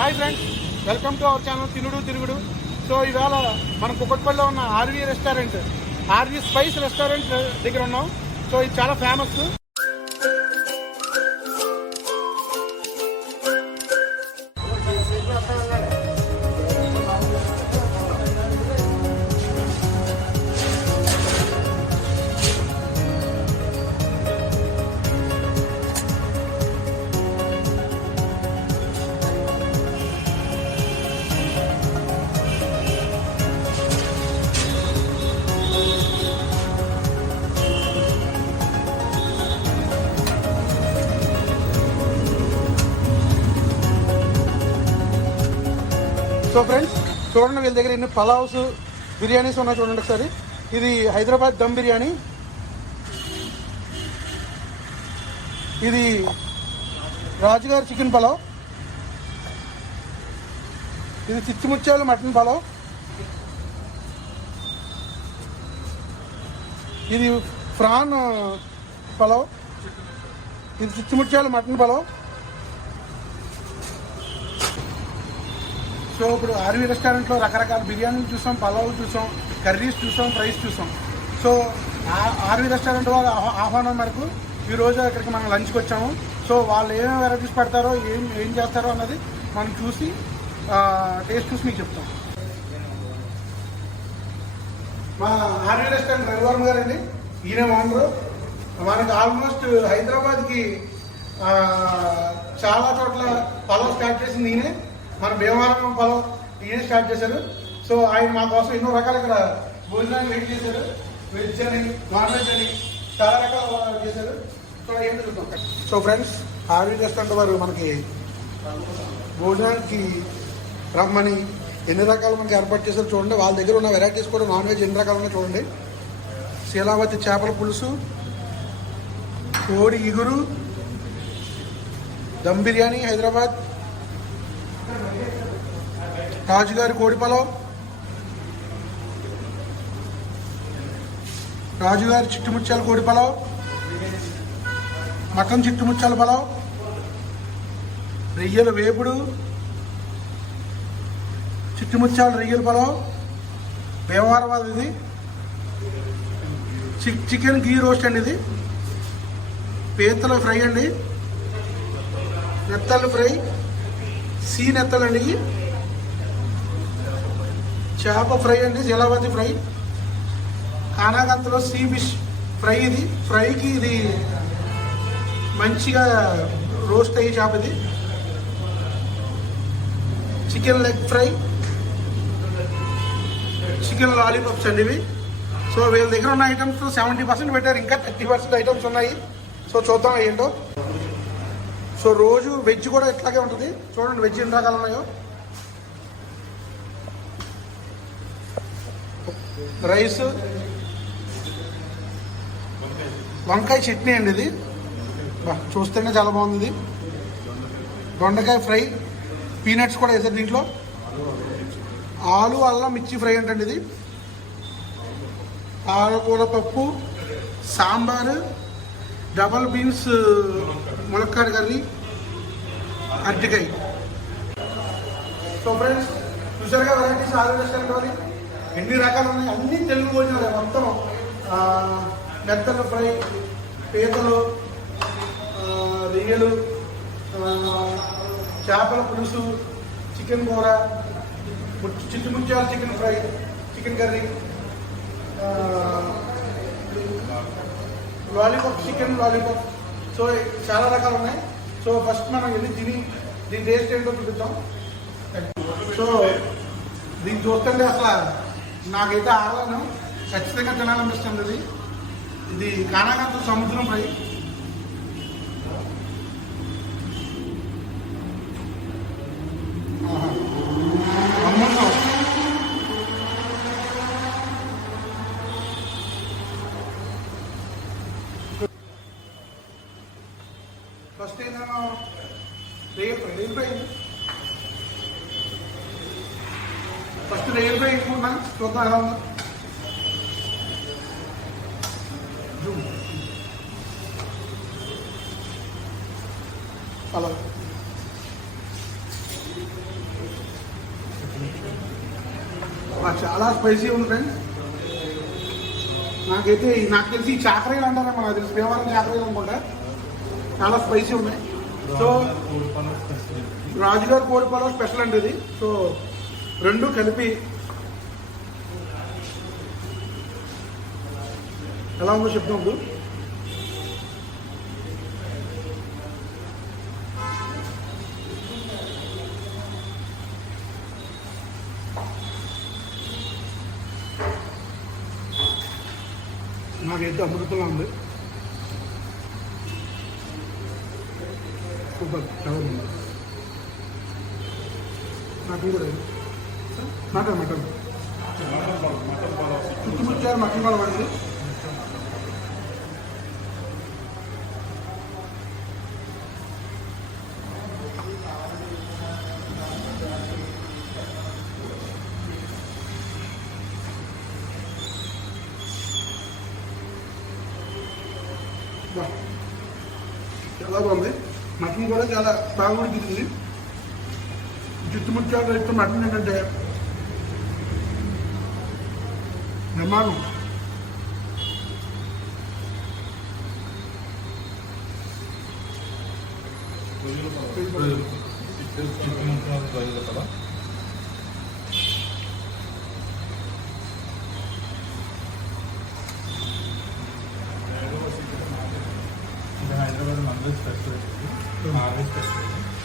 Hi friends, welcome to our channel Tinudu Tirugudu. So ఇవాళ మన కుక్కట్పల్లిలో ఉన్న RV restaurant, RV spice restaurant దగ్గర ఉన్నాం. సో ఇది చాలా ఫేమస్. సో ఫ్రెండ్స్ చూడండి, వీళ్ళ దగ్గర ఎన్ని పలావ్స్, బిర్యానీస్ ఉన్నాయి చూడండి ఒకసారి. ఇది హైదరాబాద్ దమ్ బిర్యానీ, ఇది రాజుగారి చికెన్ పలావ్, ఇది చిచ్చిముత్యాలు మటన్ పలావ్, ఇది ఫ్రాన్ పలావ్, ఇది చిచ్చిముత్యాలు మటన్ పలావ్. సో ఇప్పుడు ఆర్వీ రెస్టారెంట్లో రకరకాల బిర్యానీలు చూసాం, పలావులు చూసాం, కర్రీస్ చూసాం, ఫ్రైస్ చూసాం. సో ఆర్వీ రెస్టారెంట్ వాళ్ళ ఆహ్వానం మేరకు ఈరోజు ఇక్కడికి మనం లంచ్కి వచ్చాము. సో వాళ్ళు ఏమేమి వెరైటీస్ పెడతారో, ఏం చేస్తారో అన్నది మనం చూసి టేస్ట్ చూసి మీకు చెప్తాం. మా ఆర్వీ రెస్టారెంట్ రవివర్మ గారండి, ఈయన ఓనరు. మనకి ఆల్మోస్ట్ హైదరాబాద్కి చాలా చోట్ల పలావ్ స్టార్ట్ చేసింది ఈయనే. మన భీమవరం పలావ్ ఈయన స్టార్ట్ చేశారు. సో ఆయన మా కోసం ఎన్నో రకాల ఇక్కడ భోజనాన్ని వెయిట్ చేశారు. వెజ్ అని, నాన్ వెజ్ అని చాలా రకాల చేశారు. సో ఏంటి చూద్దాం. సో ఫ్రెండ్స్, ఆర్వీ రెస్టారెంట్ వారు మనకి భోజనానికి రమ్మని ఎన్ని రకాలు మనకి ఏర్పాటు చేశారు చూడండి. వాళ్ళ దగ్గర ఉన్న వెరైటీస్ కూడా నాన్ వెజ్ ఎన్ని రకాలుగా చూడండి. శీలావతి చేపల పులుసు, కోడి ఇగురు, దమ్ బిర్యానీ హైదరాబాద్, రాజుగారి కోడి పలావ్, రాజుగారి చిట్టుముత్యాల కోడి పలావ్, మటన్ చిట్టుముత్యాల పలావ్, రొయ్యల వేపుడు, చిట్టుముత్యాల రొయ్యల పలావ్, భీమవరం ఇది, చికెన్ గీ రోస్ట్ అండి, ఇది పీతల ఫ్రై అండి, నెత్తలు ఫ్రై, సీ నెత్తలు అండి, చేప ఫ్రై అండి, శీలావతి ఫ్రై, కానాగంతలో సీ ఫిష్ ఫ్రై. ఇది ఫ్రైకి ఇది మంచిగా రోస్ట్ అయ్యే చేప. ఇది chicken leg fry, chicken lollipops అండి ఇవి. సో వీళ్ళ దగ్గర ఉన్న ఐటమ్స్ 70% పెట్టారు, ఇంకా 30% ఐటమ్స్ ఉన్నాయి. సో చూద్దాం ఏంటో. సో రోజు వెజ్ కూడా ఇట్లాగే ఉంటుంది. చూడండి వెజ్ ఎన్ని రకాలు ఉన్నాయో. రైస్, వంకాయ చట్నీ అండి, ఇది చూస్తేనే చాలా బాగుంది. ఇది దొండకాయ ఫ్రై, పీనట్స్ కూడా వేసారు దీంట్లో. ఆలు అల్లం మిర్చి ఫ్రై అంటండి ఇది. పాలకూర పప్పు, సాంబారు, డబల్ బీన్స్ ములక్కాడ కర్రీ, అరటికాయ. సో ఫ్రెండ్స్ చూసారుగా వెరైటీస్ ఆర్వీ రెస్టారెంట్ వాళ్ళు ఎన్ని రకాలు ఉన్నాయి. అన్ని తెలుగు భోజనాలు మొత్తం. మెత్తలు ఫ్రై, పీతలు, రొయ్యలు, చేపల పులుసు, చికెన్ కూర, చిట్టుముత్యాల chicken fry, chicken curry, lollipop, chicken lollipop. So చాలా రకాలు ఉన్నాయి. సో ఫస్ట్ మనం వెళ్ళి తిని దీని టేస్ట్ ఏంటో చూపిద్దాం. సో దీన్ని చూస్తుంటే అసలు నాకైతే ఆడలను ఖచ్చితంగా తినాలనిపిస్తుంది. ఇది కానాగంత సముద్రం ఫ్రై. అమ్మున్నాం. ఫస్ట్ ఏంటన్నా రేల్ ఫ్రై. ఫస్ట్ రేల్ ఫ్రై వేసుకుంటున్నా, చూద్దాం ఎలా ఉందో. అలా చాలా స్పైసీ ఉంది ఫ్రెండ్స్. నాకు తెలిసి ఈ చాకరీలు అంటారేమో, నాకు తెలిసి భీమవరం చాకరీలు అనుకుంటా. చాలా స్పైసీ ఉన్నాయి. సో రాజుగారి కోడి పలావ్ స్పెషల్ అండి ఇది. సో రెండు కలిపి ఎలా ఉందో చెప్తాము. నాకైతే అమృతంగా ఉంది. సూపర్, చాలా ఉంది. మటన్ కూడా మటన్ చుట్టుముచ్చారు మటన్ కూడా పడింది. చాలా బాగుంది. మటన్ కూడా చాలా బాగా ఉడికింది. చుట్టుముచ్చారు రైతు మటన్ ఏంటంటే నిర్మాణం.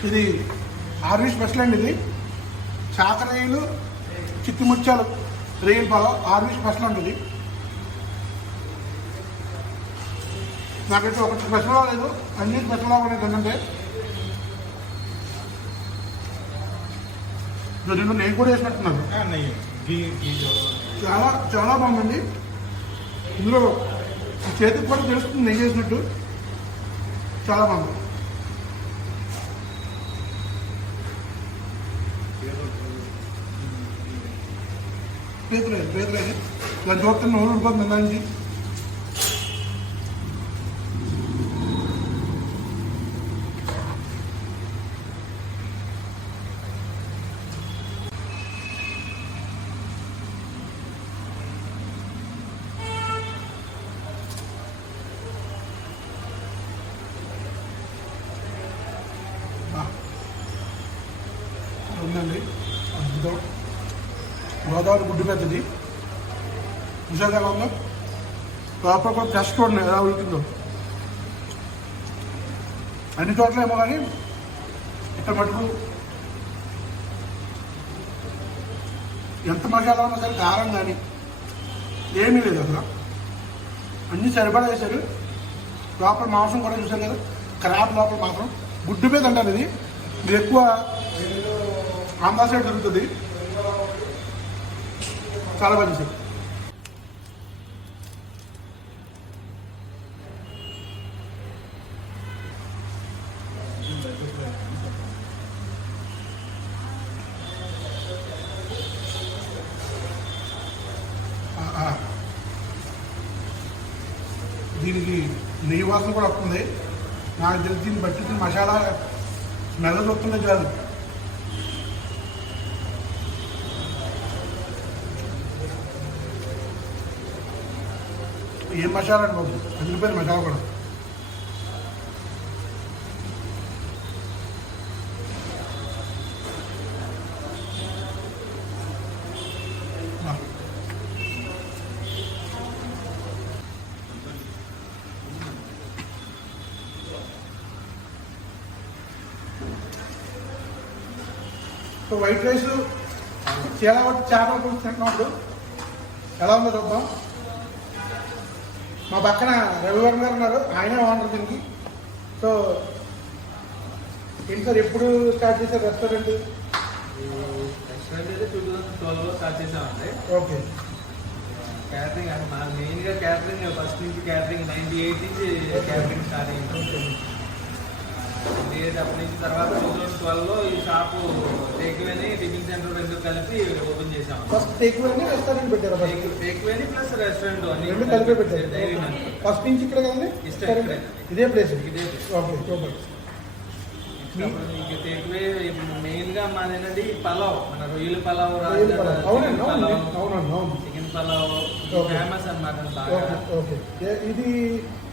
ఇది ఆర్వీ స్పెషల్ అండి. ఇది చాకరేయులు చిత్తుముత్యాలు రేయిల్ పలావ్ ఆర్వీ స్పెషల్ ఉంటుంది. నాకైతే ఒకటి స్పెషల్ లేదు, అన్ని స్పెషల్ అవ్వలేదు. ఏంటంటే రెండు నెయ్యి కూడా వేసినట్టున్నారు. చాలా చాలా బాగుందండి. ఇందులో చేతికి కూడా తెలుస్తుంది నెయ్యి వేసినట్టు. చాలా బాగుంది. పేదలేదు ఇలా చూస్తే నోరు ఉంటుంది దానికి. ఉందండి అద్భుతం. గోదావరి గుడ్డు పెద్దది విశాఖపట్నంలో లోపల కూడా ఫ్రెష్ చూడండి ఎలా ఉడుతుందో. అన్ని చోట్ల ఏమో కానీ ఇక్కడ మటుకు ఎంత మసాలా ఉన్నా సరే కారం కానీ ఏమీ లేదు అసలు. అన్నీ సరిపడా వేశారు. లోపల మాంసం కూడా చూసారు కదా, క్రాబ్ లోపల మాంసం గుడ్డు మీద అంటారు. ఇది ఎక్కువ ఆంధ్ర సైడ్ దొరుకుతుంది. చాలా బాగా చూసారు. దీనికి నెయ్యి వాసన కూడా వస్తుంది. నాకు తెలిసి దీన్ని బట్టి మసాలా స్మెల్ వస్తుంది కాదు. ఏం మసాలా అండి బాబు, అదిరిపోయిన మసాలా కూడా. సో వైట్ రైస్ చాలా పులుసు తింటున్నప్పుడు ఎలా ఉందో చూద్దాం. మా పక్కన రవివర్మ గారు ఉన్నారు, ఆయనే ఓనర్ దీనికి. సో ఏంటి సార్, ఎప్పుడు స్టార్ట్ చేశారు రెస్టారెంట్? రెస్టారెంట్ అయితే 2012లో స్టార్ట్ చేసామండి. ఓకే. క్యాటరింగ్ అంటే మాకు మెయిన్గా క్యాటరింగ్ ఫస్ట్ నుంచి క్యాటరింగ్ 98 నుంచి క్యాటరింగ్ స్టార్ట్ అయింది. 98 అప్పటి నుంచి తర్వాత 2012లో ఈ షాపు టేక్వేని టిఫిన్ సెంటర్ రెండు కలిపి ఓపెన్ చేసాము. ఫస్ట్ టేక్వేని రెస్టారెంట్ పెట్టారు. టేక్వేని ప్లస్ రెస్టారెంట్ రెండు కలిపి పెట్టారు. డైరీ ఫస్ట్ నుంచి ఇక్కడ కదండి, ఇదే ప్లేస్. ఇదే ఓకే, సూపర్. టేక్వే మెయిన్ గా మాదేంటంటే పలావ్, మన రొయ్యల పలావ్, అవునండి, అవునండి. చికెన్ పలావ్ ఫేమస్ అన్నమాట బాగా. ఓకే. ఇది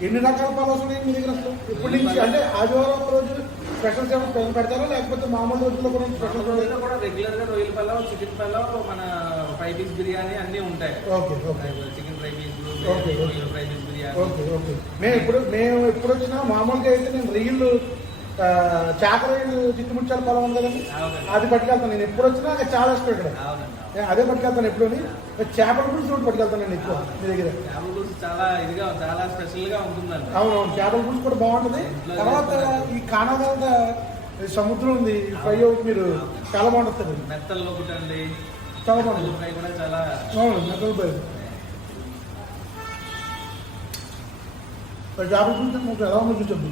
ఎన్ని రకాల పలావ్స్ ఉన్నాయి మీ దగ్గర అసలు? ఇప్పటి నుంచి అంటే ఆదివారం ఒక రోజు స్పెషల్ సేవలు పెడతారా, లేకపోతే మామూలు రోజుల్లో కూడా స్పెషల్ రోజుల్లో కూడా రెగ్యులర్ గా రొయ్యల పలావ్, చికెన్ పలావ్, మన ఫ్రై పీస్ బిర్యానీ అన్ని ఉంటాయి. Okay, okay. Chicken fry piece, okay, రొయ్యల fry piece biryani. Okay, okay. మేము ఎప్పుడు వచ్చినా మామూలుగా అయితే నేను రొయ్యలు చేప రొయ్యలు చిట్టుముచ్చాల పొలం ఉంది కదండి, అది పట్టుకెళ్తాను. నేను ఎప్పుడు వచ్చినా నాకు చాలా ఇష్టం ఇక్కడ, అదే పట్టుకెళ్తాను ఎప్పుడూని. చేపల పులుసు కూడా పట్టుకెళ్తాను నేను ఎక్కువ మీ దగ్గర. చేపల పులుసు చాలా ఇదిగా, చాలా స్పెషల్ గా ఉంటుందండి. అవునవును, చేపల పులుసు కూడా బాగుంటుంది. తర్వాత ఈ కానాగల సముద్రం ఉంది, ఫ్రై అవుట్ మీరు చాలా బాగుంటుంది. మెత్తల్లో ఒకటి అండి, చాలా బాగుంటుంది ఫ్రై కూడా చాలా. అవును, మెత్తలు ఫ్రై. చేపల పులుసు మీకు ఎలా ఉందో చూద్దాం.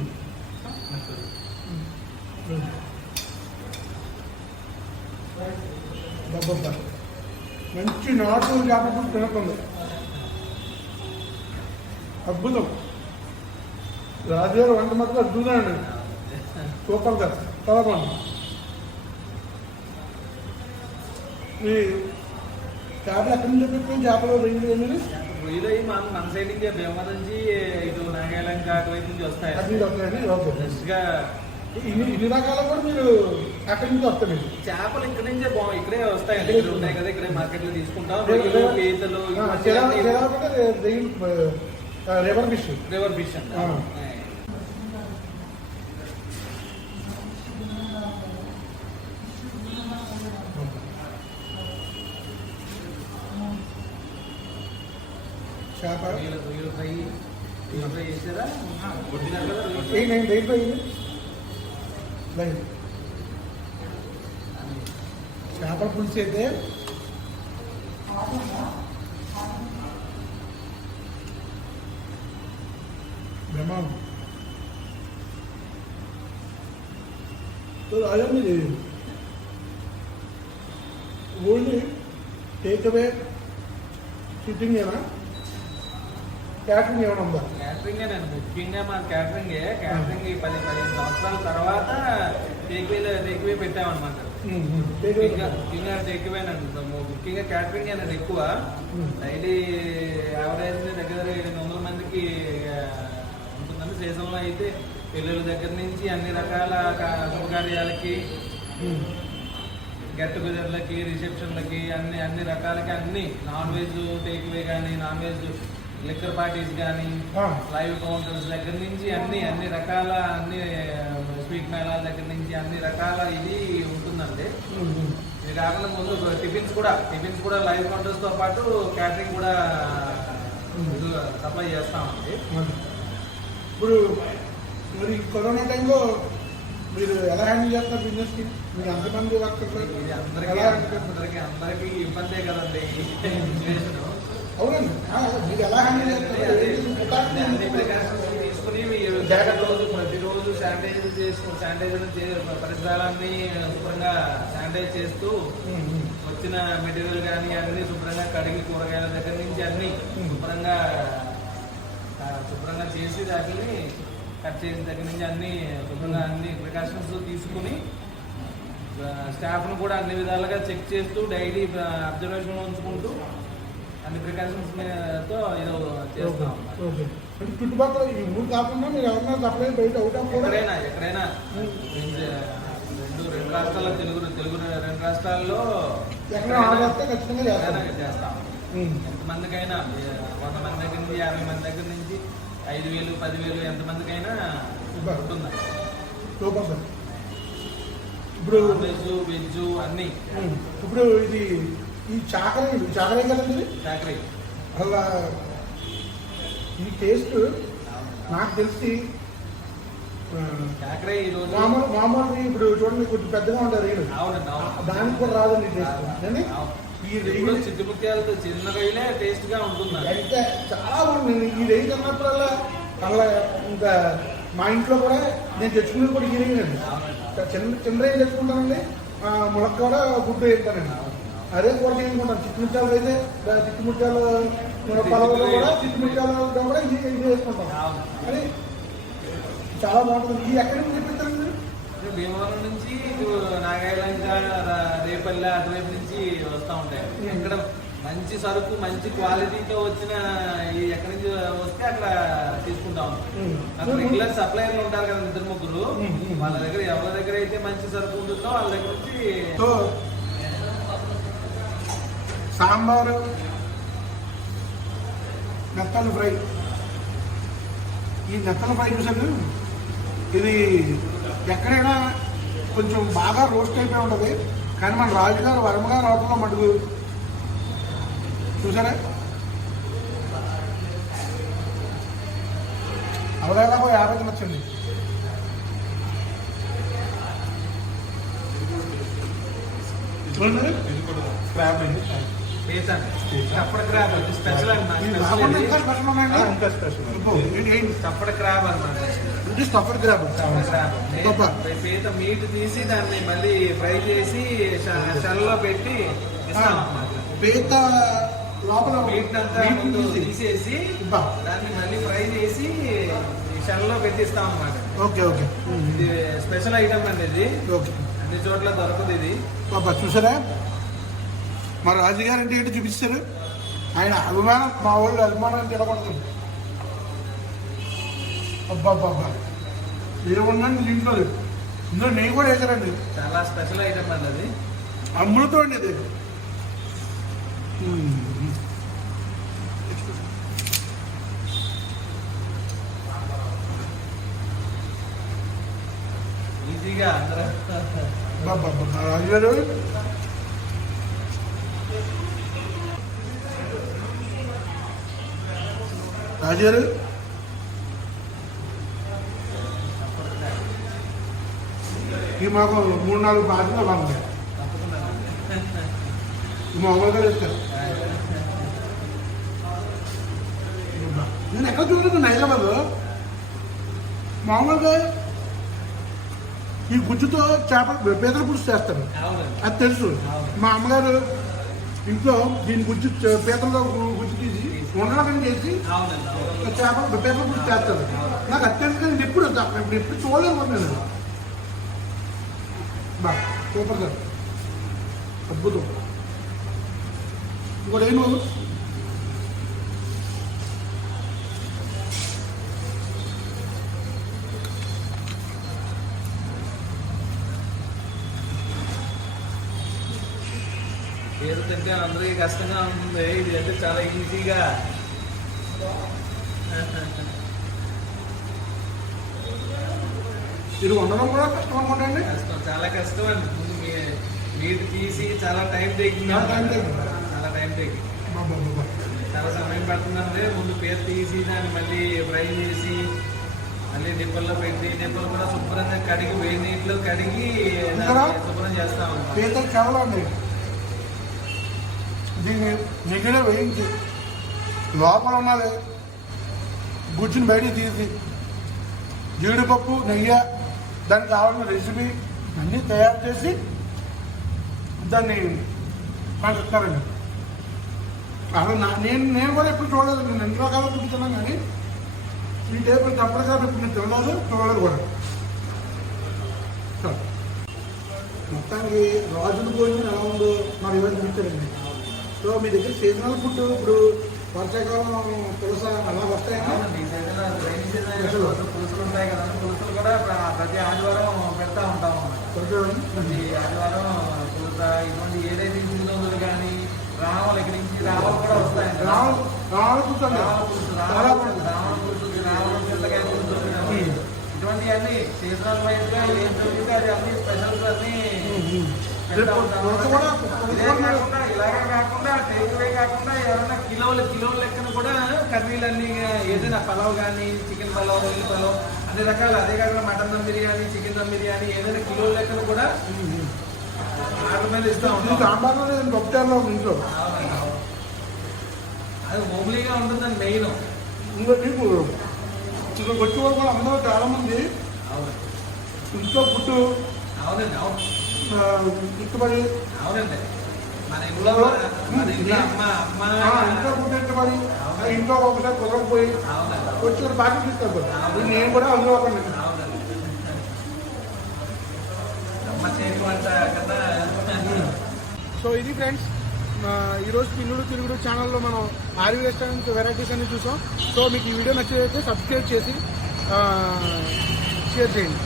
మంచి నాటు చేపల పులుసు తినకుండా అద్భుతం. రాజుగారు వంట మాత్రం అద్భుతం అండి, సూపర్ గా చాలా బాగుంది. ఈ చేపలు ఎక్కడి నుంచి పెట్టుకుని చేపలు రొయ్యలు మన సైడ్ నుంచి భీమవరం నుంచి ఇటు నాగాలంక అటువైపు నుంచి వస్తాయి. ఓకే. ఫ్రెష్ గా ఇన్ని రకాలు కూడా మీరు అక్కడి నుంచి వస్తాయి. చేపలు ఇక్కడ నుంచే ఇక్కడే వస్తాయండి, ఇక్కడ ఉన్నాయి కదా, ఇక్కడే మార్కెట్ లో తీసుకుంటాం. పీతలు, రివర్ ఫిష్. రివర్ ఫిష్ అండి. చేప రొయ్యలు ఫ్రై చేసారా? నేను రైలు చేపల పులుసు అయితే బ్రహ్మాండం. రాజా మీది ఓన్లీ టేక్ అవే సిట్టింగ్ ఏనా, క్యాటరింగ్ ఏమైనా ఉందా? క్యాటరింగే నేను ముఖ్యంగా మా క్యాటరింగ్ 10-15 సంవత్సరాల తర్వాత టేక్వే పెట్టామన్నమాట. ముఖ్యంగా టేక్వేనండి, ముఖ్యంగా క్యాటరింగ్ అనేది ఎక్కువ. డైలీ యావరేజ్ దగ్గర 700 మందికి ఉంటుందండి. సీజన్లో అయితే పెళ్ళిళ్ళ దగ్గర నుంచి అన్ని రకాల శుభకార్యాలకి, గెట్ టుగెదర్లకి, రిసెప్షన్లకి, అన్ని రకాలకి అన్ని నాన్ వెజ్ టేక్వే కానీ, నాన్ వెజ్ లిక్కర్ పార్టీస్ కానీ, లైవ్ కౌంటర్స్ దగ్గర నుంచి అన్ని రకాల స్వీట్ మేళాల దగ్గర నుంచి అన్ని రకాల ఇది ఉంటుందండి. ఇది కాకుండా ముందు టిఫిన్స్ కూడా లైవ్ కౌంటర్స్ తో పాటు క్యాటరింగ్ కూడా సప్లై చేస్తామండి. ఇప్పుడు మరి కరోనా టైంలో మీరు ఎలా హ్యాండిల్ చేస్తారు బిజినెస్ కి? మీరు ఎంతమంది వర్కర్లు? అందరికీ ఇబ్బందే కదండి సిచ్యువేషన్. అవునండి, మీరు ఎలా హ్యాండిల్ చేస్తారు? తీసుకుని ప్రతిరోజు శానిటైజర్ పరిసరాలన్నీ శుభ్రంగా శానిటైజ్ చేస్తూ, వచ్చిన మెటీరియల్ కానీ అన్ని శుభ్రంగా కడిగి, కూరగాయల దగ్గర నుంచి అన్ని శుభ్రంగా చేసి వాటిని కట్ చేసిన దగ్గర నుంచి అన్ని ప్రికాషన్స్ తీసుకుని, స్టాఫ్ను కూడా అన్ని విధాలుగా చెక్ చేస్తూ, డైలీ అబ్జర్వేషన్లో ఉంచుకుంటూ అన్ని ప్రికాషన్స్ తో ఇది చేస్తాం. చుట్టుపక్కల ఈ ఊరు కాకుండా మీరు ఎవరైనా సప్లై బయట ఎక్కడైనా రెండు రాష్ట్రాల్లో, తెలుగు 2 రాష్ట్రాల్లో చేస్తాం. ఎంతమందికైనా 100 మంది దగ్గర నుంచి 50 మంది దగ్గర నుంచి 5,000, 10,000 ఎంతమందికైనా ఉంటుందండి. ఇప్పుడు వెజ్ అన్ని. ఇప్పుడు ఇది ఈ చాకరీ కదండి, చాకరీ అలా ఈ టేస్ట్ నాకు తెలిసి మామూలు ఇప్పుడు చూడండి కొంచెం పెద్దగా ఉంటారు రైలు, దానికి కూడా రాదండి టేస్ట్. ఈ రైలు చిట్టుముత్యాలతో చిన్న రైలే టేస్ట్ గా ఉంటుంది, అయితే చాలా బాగుంది. ఈ రైలు అన్నప్పుడల్లా అలా ఇంకా మా ఇంట్లో కూడా నేను తెచ్చుకునేది కూడా ఈ రైలు అండి. చిన్న రైలు తెచ్చుకుంటానండి, ములక్కాడ గుడ్డు వేస్తానండి, అదే కూర చేసుకుంటాను. చిట్టుముత్యాలు అయితే చిట్టుముత్యాలు పొలంలో కూడా చిట్టుముత్యాలలో కూడా ఇది వేసుకుంటాం. కానీ చాలా బాగుంటుంది. ఇది ఎక్కడి నుంచి తెప్పిస్తారు మీరు? ఇప్పుడు భీమవరం నుంచి ఇటు నాగాయలంక రేపల్లె అటువైపు నుంచి వస్తూ ఉంటాయి. ఎక్కడ మంచి సరుకు మంచి క్వాలిటీతో వచ్చిన ఈ ఎక్కడి నుంచి వస్తే అక్కడ తీసుకుంటా ఉంటాం. అక్కడ రెగ్యులర్ సప్లైర్లు ఉంటారు కదా ఇద్దరు ముగ్గురు, వాళ్ళ దగ్గర ఎవరి దగ్గర అయితే మంచి సరుకు ఉంటుందో వాళ్ళ దగ్గర నుంచి సాంబారు, నెత్తలు ఫ్రై. ఈ నెత్తల ఫ్రై చూసాను, ఇది ఎక్కడైనా కొంచెం బాగా రోస్ట్ అయిపోయి ఉంటుంది, కానీ మన రాజుగారు వర్మగారు హోటల్లో మటుకు చూసారా అవలేలా 50 వచ్చింది. క్రాబ్ అండి, చప్పడ క్రాబ్ స్పెషల్ చప్పడ క్రాబ్ అన్నమాట. స్టఫ్డ్ క్రాబ్ పీత మీట్ తీసి దాన్ని మళ్ళీ ఫ్రై చేసి షెల్లో పెట్టి ఇస్తాం అన్నమాట. పీత లోపల మీట్ అంతా తీసేసి దాన్ని మళ్ళీ ఫ్రై చేసి షెల్లో పెట్టిస్తాం అన్నమాట. ఓకే ఓకే, ఇది స్పెషల్ ఐటమ్ అండి, ఇది అన్ని చోట్ల దొరకదు ఇది. బాబా చూసారా మా రాజుగారు అంటే ఏంటి చూపిస్తారు, ఆయన అభిమానం, మా వాళ్ళు అభిమానం తినకూడదు. అబ్బా బాబా ఏముందండి దీంట్లో, ఇందులో నెయ్యి కూడా వేసారండి. చాలా స్పెషల్ ఐటమ్ అండి అది, అమృతం అండి ఇది. ఈజీగా అందరూ బాబా రాజుగారు రాజుగారు ఈ మాకు 3-4 బాధ్యతలు బాగుంటాయి. మామూలుగా ఇస్తారు. నేను ఎక్కడ చూడలేదు హైదరాబాద్లో మామూలుగా ఈ గుజ్జుతో చేపలు పీతల పులుసు చేస్తారు, అది తెలుసు. మా అమ్మగారు ఇంట్లో దీని గుజ్జు పీతల్లో గుజ్జు తీసి ఉండడం చేసి చేపలు పీతల పులుసు చేస్తారు. నాకు అది తెలుసు, కానీ ఎప్పుడు చూడలేదు నేను. బా సూపర్ సార్, అద్భుతం. ఇంకోటి ఏం నువ్వు పేరు తింటే అందరికీ కష్టంగా ఉంటుంది, ఇది అంటే చాలా ఈజీగా. ఇది వండడం కూడా కష్టం అనుకుంటండి. కష్టం, చాలా కష్టం అండి. ముందు మీట్ తీసి చాలా టైం టేకింగ్, చాలా టైం టేకింగ్, చాలా సమయం పడుతుందంటే. ముందు పేరు తీసి దాన్ని మళ్ళీ ఫ్రై చేసి మళ్ళీ నిప్పుల్లో పెట్టి, నిప్పులు కూడా శుభ్రంగా కడిగి వేడి నీటిలో కడిగి శుభ్రం చేస్తా ఉంటాం. పీతలు చాలా ఉన్నాయి. దీన్ని నెగిడ వేయించి లోపల ఉన్నది గుజ్జుని బయటికి తీసి జీడిపప్పు, నెయ్యి, దానికి కావాల్సిన రెసిపీ అన్నీ తయారు చేసి దాన్ని నాకు ఇస్తారండి. అసలు నేను కూడా ఎప్పుడు చూడలేదు. నేను ఎన్ని రకాలు చూపించాను, కానీ ఈ టేబుల్ తప్పనిసరి ఇప్పుడు నేను చూడలేదు కూడా. మొత్తానికి రాజుల భోజనం ఎలా ఉందో నాకు ఇవాళ చూపించారండి. సో మీ దగ్గర సీజనల్ ఫుడ్ ఇప్పుడు వర్షాకాలం పులస అలా వస్తాయా? పులుసులు ఉంటాయి కదా, పులుసులు కూడా ప్రతి ఆదివారం పెడతా ఉంటాము. ప్రతి ఆదివారం పులుస ఇటువంటి ఏదైతే ఇందులో కానీ రావాలి, ఇక్కడి నుంచి రావాలి కూడా వస్తాయండి. రావణ చింతకాయ పులుసు ఇటువంటివన్నీ సీజనల్ వైజ్ గా ఏం దొరికితే అది అన్ని స్పెషల్స్ అన్ని ఇలాగే కాకుండా టేక్వే కాకుండా ఎవరైనా కిలోల లెక్కన కూడా కర్రీలన్నీ ఏదైనా పలావ్ కానీ చికెన్ పలావ్, రొయ్యల పలావ్ అన్ని రకాలు, అదే కాకుండా మటన్ దమ్ బిర్యానీ, చికెన్ దమ్ బిర్యానీ ఏదైనా కిలోల లెక్కన కూడా ఆర్డర్ మీద ఇస్తా ఉంటాం. ఇంట్లో అది హోమ్లీగా ఉంటుందని మెయిన్. ఇంకా నీకు ఇక్కడ వచ్చే వాళ్ళు కూడా అందరూ చాలా మంది ఇంట్లో ఫుడ్ అవునండి, అవును ఇష్టపడి, అవునండి. మన ఇంట్లో ఇంట్లో ఫుడ్ ఇష్టపడి ఇంట్లో ఒకసారి కుదరకపోయి వచ్చి బాగా తీస్తారు. నేను కూడా అందులో ఒక మా చేతి వంట కన్నా. సో ఇది ఫ్రెండ్స్ ఈరోజు తిన్నుడు తిరుగుడు ఛానల్లో మనం ఆర్వి రెస్టారెంట్ వెరైటీస్ అన్ని చూసాం. సో మీకు ఈ వీడియో నచ్చితే సబ్స్క్రైబ్ చేసి షేర్ చేయండి.